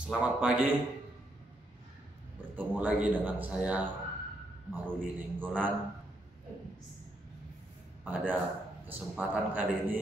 Selamat pagi, bertemu lagi dengan saya Maruli Nenggolan. Pada kesempatan kali ini,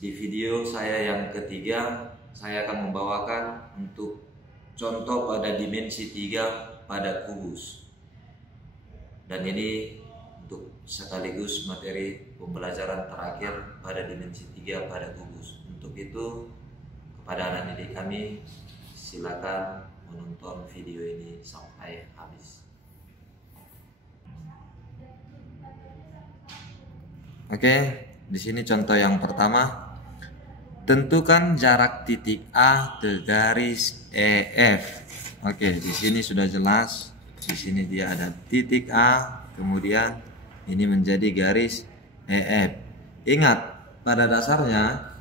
di video saya yang ketiga, saya akan membawakan untuk contoh pada dimensi 3 pada kubus. Dan ini untuk sekaligus materi pembelajaran terakhir pada dimensi 3 pada kubus. Untuk itu, kepada anak didik kami, silakan menonton video ini sampai habis. Oke, di sini contoh yang pertama. Tentukan jarak titik A ke garis EF. Oke, di sini sudah jelas. Di sini dia ada titik A, kemudian ini menjadi garis EF. Ingat, pada dasarnya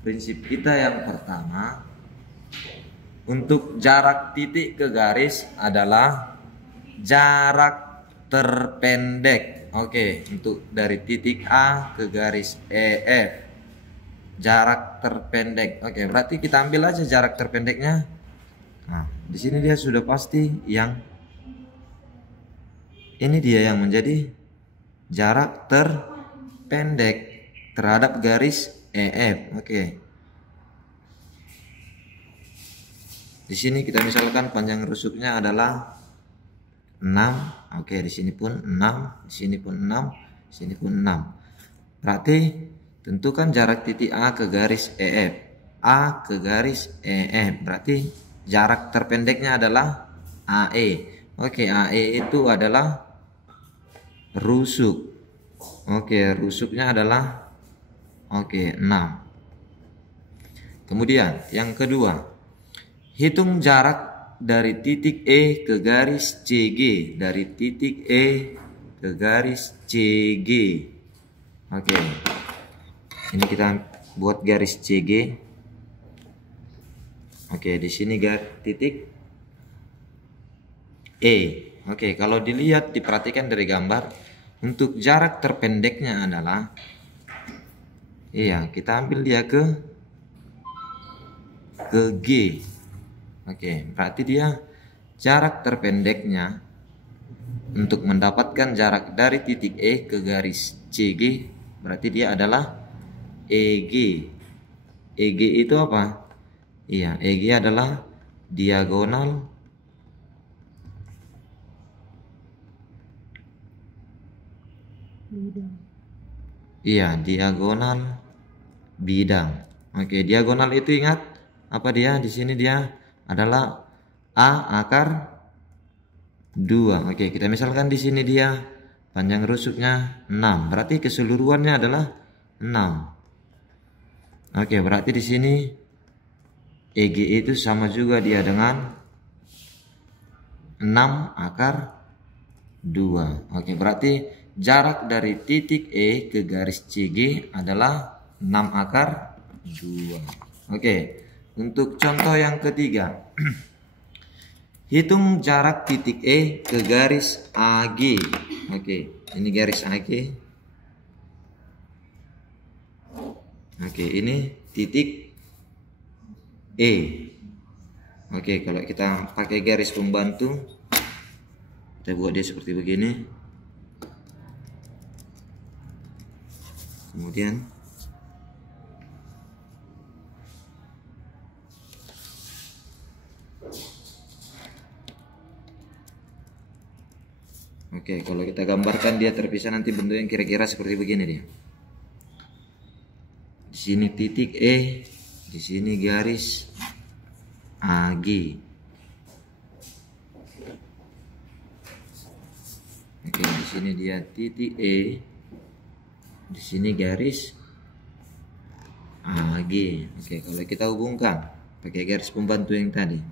prinsip kita yang pertama, untuk jarak titik ke garis adalah jarak terpendek. Oke, untuk dari titik A ke garis EF, jarak terpendek. Oke, berarti kita ambil aja jarak terpendeknya. Nah, di sini dia sudah pasti yang ini dia yang menjadi jarak terpendek terhadap garis EF. Oke. Di sini kita misalkan panjang rusuknya adalah 6. Oke, di sini pun 6, di sini pun 6, di sini pun 6. Berarti tentukan jarak titik A ke garis EF. A ke garis EF. Berarti jarak terpendeknya adalah AE. Oke, AE itu adalah rusuk. Oke, rusuknya adalah 6. Kemudian yang kedua, hitung jarak dari titik E ke garis CG. Dari titik E ke garis CG. Oke, ini kita buat garis CG. Oke, di sini titik E. Oke, kalau dilihat, diperhatikan dari gambar, untuk jarak terpendeknya adalah, kita ambil dia ke G. Oke, berarti dia jarak terpendeknya untuk mendapatkan jarak dari titik E ke garis CG, berarti dia adalah EG. EG itu apa? EG adalah diagonal bidang. Diagonal bidang. Oke, diagonal itu ingat apa dia? Di sini dia adalah A akar 2. Oke, kita misalkan di sini dia panjang rusuknya 6. Berarti keseluruhannya adalah 6. Oke, berarti di sini EG itu sama juga dia dengan 6 akar 2. Oke, berarti jarak dari titik E ke garis CG adalah 6 akar 2. Oke, untuk contoh yang ketiga, hitung jarak titik E ke garis AG. Oke, ini garis AG. Oke, ini titik E. Oke, kalau kita pakai garis pembantu, kita buat dia seperti begini. Kemudian kalau kita gambarkan dia terpisah, nanti bentuknya kira-kira seperti begini dia. Di sini titik E, di sini garis AG. Oke, di sini dia titik E, di sini garis AG. Oke, kalau kita hubungkan pakai garis pembantu yang tadi,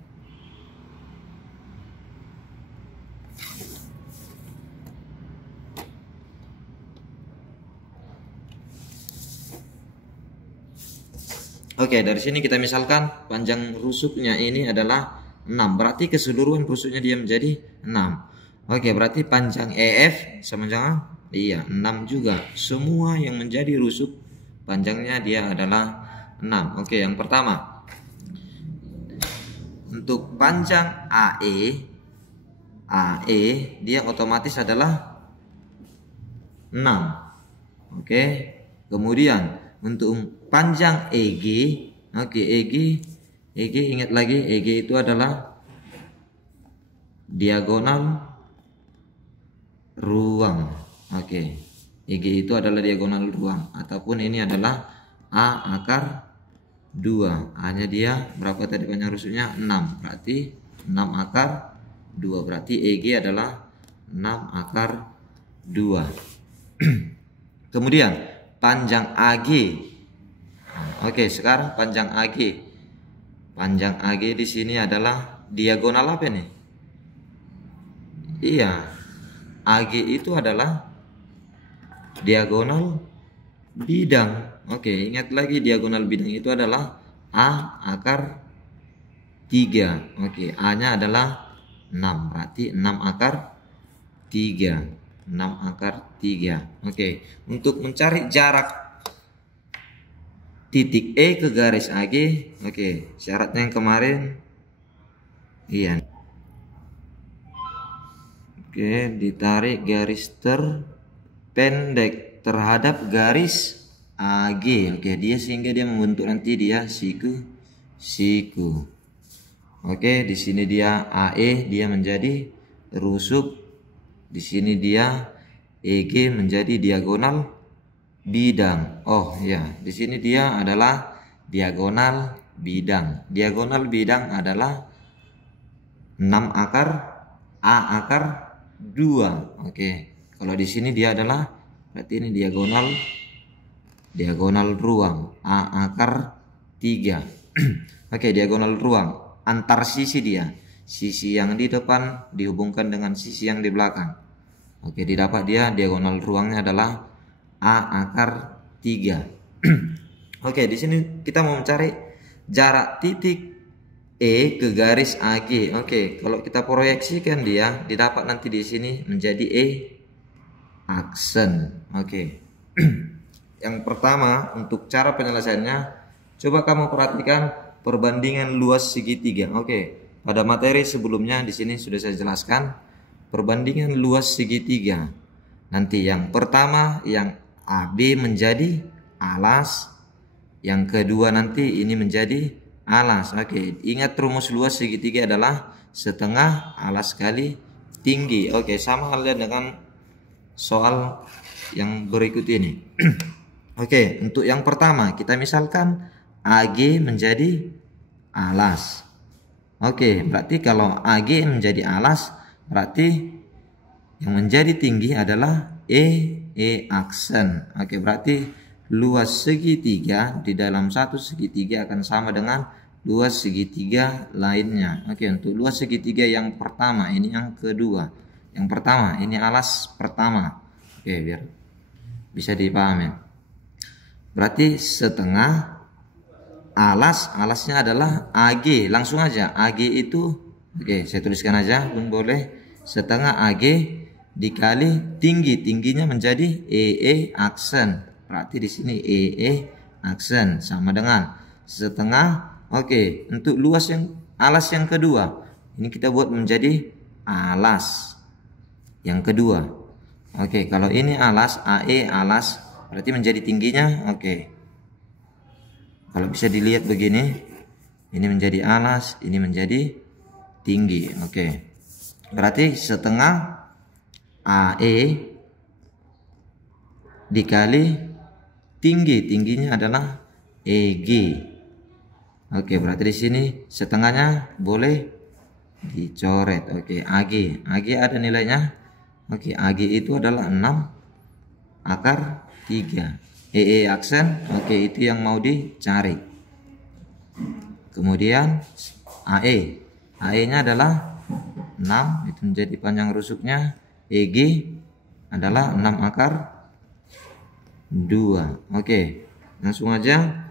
oke, dari sini kita misalkan panjang rusuknya ini adalah 6. Berarti keseluruhan rusuknya dia menjadi 6. Oke, berarti panjang EF sama dengan 6 juga. Semua yang menjadi rusuk panjangnya dia adalah 6. Oke, yang pertama, untuk panjang AE dia otomatis adalah 6. Oke. Kemudian untuk panjang EG, oke, EG ingat lagi, EG itu adalah diagonal ruang. Oke. EG itu adalah diagonal ruang, ataupun ini adalah A akar 2. A-nya dia berapa tadi panjang rusuknya? 6. Berarti 6 akar 2. Berarti EG adalah 6 akar 2. Kemudian panjang AG. Oke, sekarang panjang AG. Panjang AG di sini adalah diagonal apa nih? Iya. AG itu adalah diagonal bidang. Oke, ingat lagi diagonal bidang itu adalah A akar 3. Oke, A-nya adalah 6. Berarti 6 akar 3. 6 akar 3. Oke, untuk mencari jarak titik E ke garis AG, oke, syaratnya yang kemarin. Iya. Oke, ditarik garis terpendek terhadap garis AG. Oke, dia sehingga dia membentuk nanti dia siku. Oke, di sini dia AE dia menjadi rusuk. Di sini dia EG menjadi diagonal bidang. Oh ya, di sini dia adalah diagonal bidang. Diagonal bidang adalah 6 akar A akar 2. Oke. Kalau di sini dia adalah berarti ini diagonal ruang A akar 3. Oke, diagonal ruang antar sisi dia. Sisi yang di depan dihubungkan dengan sisi yang di belakang. Oke, didapat dia diagonal ruangnya adalah A akar 3. Oke, di sini kita mau mencari jarak titik E ke garis AG. Oke, kalau kita proyeksikan dia didapat nanti di sini menjadi E aksen. Oke. Yang pertama untuk cara penyelesaiannya, coba kamu perhatikan perbandingan luas segitiga. Oke. Pada materi sebelumnya di sini sudah saya jelaskan perbandingan luas segitiga. Nanti yang pertama yang AB menjadi alas, yang kedua nanti ini menjadi alas. Oke, ingat rumus luas segitiga adalah setengah alas kali tinggi. Oke, sama halnya dengan soal yang berikut ini. Oke, untuk yang pertama kita misalkan AG menjadi alas. Oke, berarti kalau AG menjadi alas, berarti yang menjadi tinggi adalah E aksen. Oke, berarti luas segitiga di dalam satu segitiga akan sama dengan luas segitiga lainnya. Oke, untuk luas segitiga yang pertama, ini yang kedua. Yang pertama, ini alas pertama. Oke, biar bisa dipahami. Berarti setengah alasnya adalah AG. Langsung aja AG itu, oke, saya tuliskan aja pun boleh. Setengah AG dikali tingginya menjadi EE aksen. Berarti di sini EE aksen sama dengan setengah. Oke, untuk luas yang alas yang kedua, ini kita buat menjadi alas yang kedua. Oke, kalau ini alas AE alas, berarti menjadi tingginya. Oke. Kalau bisa dilihat begini, ini menjadi alas, ini menjadi tinggi. Oke. Berarti setengah AE dikali tingginya adalah EG. Oke, berarti di sini setengahnya boleh dicoret. Oke, AG ada nilainya. Oke, AG itu adalah 6 akar 3. EE aksen, oke, itu yang mau dicari. Kemudian AE nya adalah 6, itu menjadi panjang rusuknya. EG adalah 6 akar 2. Oke, langsung aja.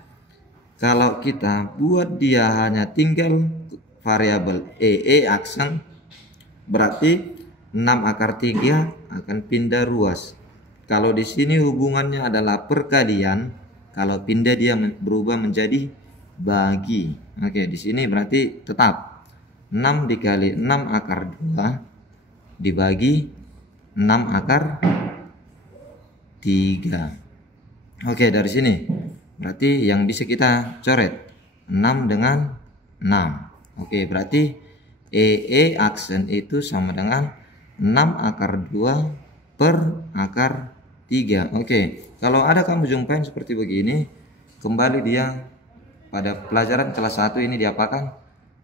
Kalau kita buat dia hanya tinggal variabel EE aksen, berarti 6 akar 3 akan pindah ruas. Kalau di sini hubungannya adalah perkalian, kalau pindah dia berubah menjadi bagi. Oke, di sini berarti tetap 6 dikali 6 akar 2 dibagi 6 akar 3. Oke, dari sini berarti yang bisa kita coret 6 dengan 6. Oke, berarti EE aksen itu sama dengan 6 akar 2 per akar 3. Oke, kalau ada kamu jumpain seperti begini, kembali dia pada pelajaran kelas 1 ini diapakan?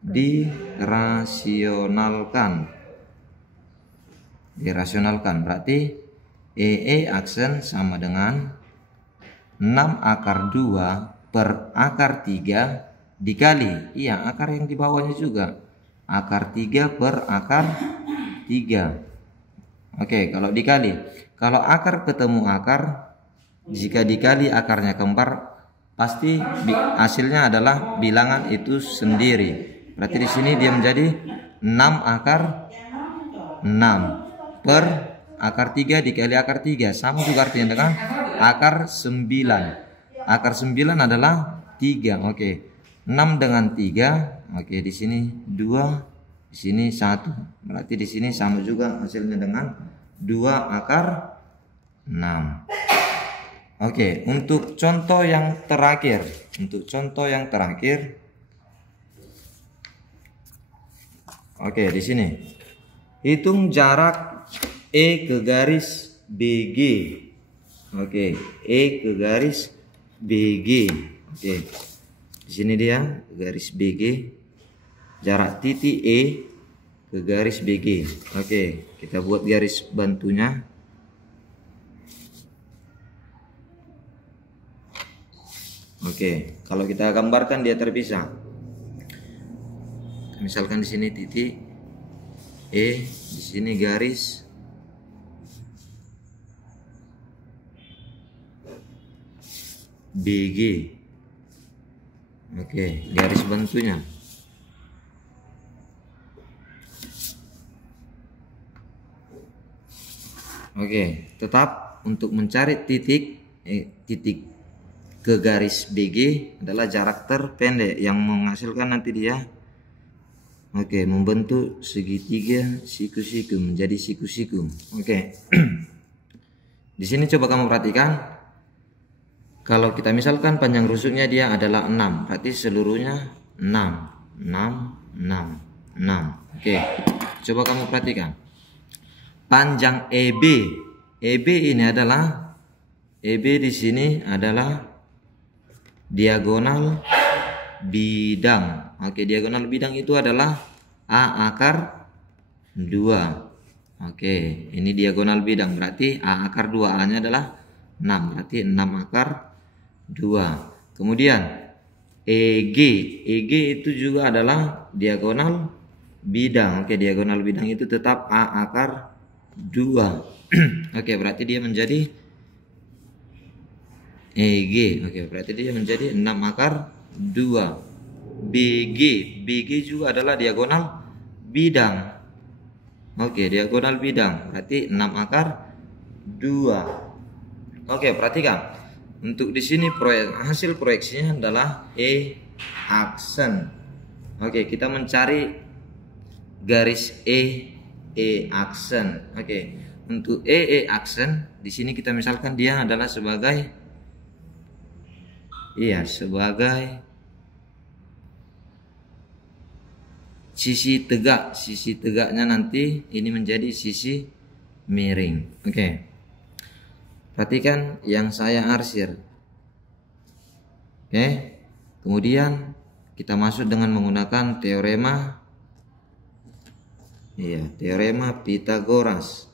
Dirasionalkan. Berarti EE aksen sama dengan 6 akar 2 per akar 3 dikali, iya, akar yang di bawahnya juga, akar 3 per akar 3. Oke, kalau dikali, kalau akar ketemu akar, jika dikali akarnya kembar, pasti hasilnya adalah bilangan itu sendiri. Berarti di sini dia menjadi 6 akar 6 per akar 3 dikali akar 3, sama juga artinya dengan akar 9. Akar 9 adalah 3. Oke. 6 dengan 3. Oke, di sini 2, di sini 1. Berarti di sini sama juga hasilnya dengan 2 akar 6. Oke, untuk contoh yang terakhir. Oke, di sini. Hitung jarak E ke garis BG. Oke, E ke garis BG. Oke. Di sini dia garis BG. Jarak titik E ke garis BG. Oke, kita buat garis bantunya. Oke, kalau kita gambarkan dia terpisah. Misalkan di sini titik E, di sini garis BG. Oke, garis bantunya. Oke, tetap untuk mencari titik ke garis BG adalah jarak terpendek yang menghasilkan nanti dia membentuk segitiga siku-siku menjadi siku-siku. Oke. Di sini coba kamu perhatikan. Kalau kita misalkan panjang rusuknya dia adalah 6, berarti seluruhnya 6, 6, 6, 6. Oke. Coba kamu perhatikan. Panjang EB ini adalah di sini adalah diagonal bidang. Oke, diagonal bidang itu adalah A akar 2. Oke, ini diagonal bidang berarti A akar 2, A-nya adalah 6, berarti 6 akar 2. Kemudian EG itu juga adalah diagonal bidang. Oke, diagonal bidang itu tetap A akar 2. Oke, berarti dia menjadi EG. Oke, berarti dia menjadi 6 akar 2. BG juga adalah diagonal bidang. Oke, diagonal bidang berarti 6 akar 2. Oke, perhatikan. Untuk di sini hasil proyeksinya adalah E aksen. Oke, kita mencari garis E aksen. Oke, untuk E aksen di sini kita misalkan dia adalah sebagai sisi tegak. Sisi tegaknya nanti ini menjadi sisi miring. Oke. Perhatikan yang saya arsir. Oke. Kemudian kita masuk dengan menggunakan teorema Pythagoras.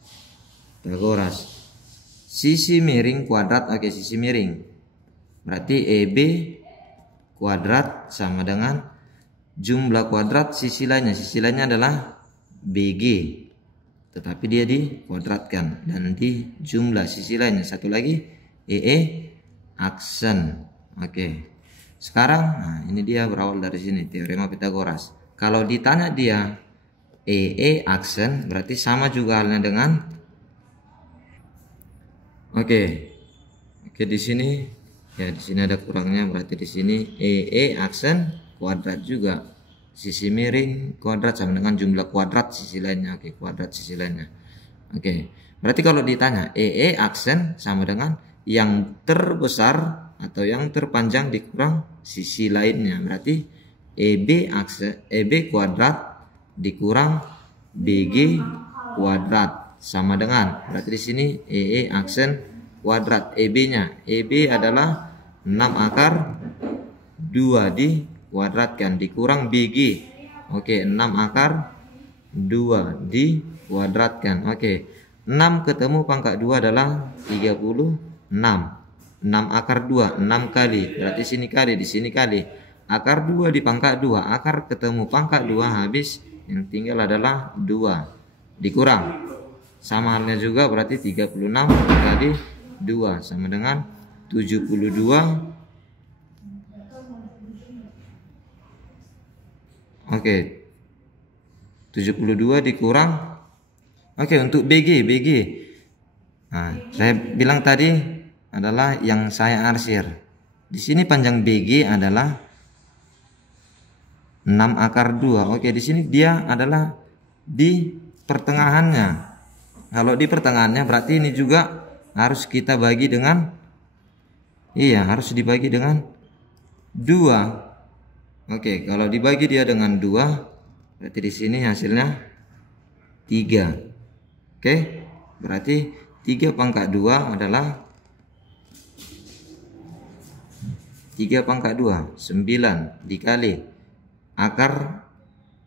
Sisi miring kuadrat. Oke, sisi miring. Berarti EB kuadrat sama dengan jumlah kuadrat sisi lainnya. Sisi lainnya adalah BG, tetapi dia dikuadratkan, dan nanti jumlah sisi lainnya satu lagi EE aksen. Oke. Sekarang ini dia berawal dari sini teorema Pythagoras. Kalau ditanya dia EE aksen berarti sama juga halnya dengan di sini. Ya, di sini ada kurangnya, berarti di sini EE aksen kuadrat juga. sisi miring kuadrat sama dengan jumlah kuadrat sisi lainnya. Oke, kuadrat sisi lainnya. Oke, berarti kalau ditanya EE aksen sama dengan yang terbesar atau yang terpanjang dikurang sisi lainnya. Berarti EB aksen EB kuadrat dikurang BG kuadrat sama dengan, berarti di sini EE aksen kuadrat EB-nya. EB adalah 6 akar 2 dikuadratkan dikurang BG. Oke, 6 akar 2 dikuadratkan. Oke, 6 ketemu pangkat 2 adalah 36. 6 akar 2 6 kali, berarti sini kali, di sini kali. Akar 2 di pangkat 2, akar ketemu pangkat 2 habis, yang tinggal adalah 2 dikurang. Sama halnya juga berarti 36 kali 2 sama dengan 72. Oke, 72 dikurang. Oke, untuk BG. Nah, saya bilang tadi adalah yang saya arsir. Di sini panjang BG adalah 6 akar 2. Oke, di sini dia adalah di pertengahannya. Kalau di pertengahannya berarti ini juga harus kita bagi dengan, iya, harus dibagi dengan 2. Oke, kalau dibagi dia dengan 2, berarti di sini hasilnya 3. Oke, berarti 3 pangkat 2 adalah 3 pangkat 2, 9 dikali akar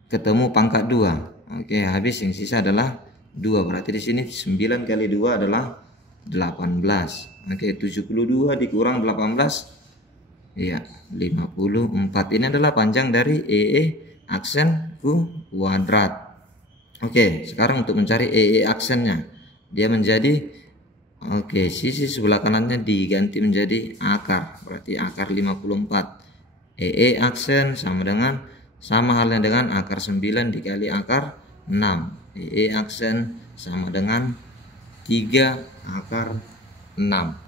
ketemu pangkat 2. Oke, habis yang sisa adalah 2. Berarti di sini 9 kali 2 adalah 18. Oke, 72 dikurang 18. Iya, 54. Ini adalah panjang dari EE aksen kuadrat. Oke, sekarang untuk mencari EE aksennya, dia menjadi, oke, sisi sebelah kanannya diganti menjadi akar, berarti akar 54. EE aksen sama halnya dengan akar 9 dikali akar 6. EE aksen sama dengan 3 akar 6.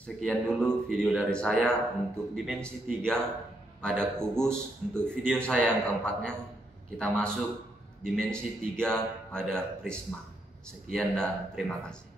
Sekian dulu video dari saya untuk dimensi 3 pada kubus. Untuk video saya yang keempatnya, kita masuk dimensi 3 pada prisma. Sekian dan terima kasih.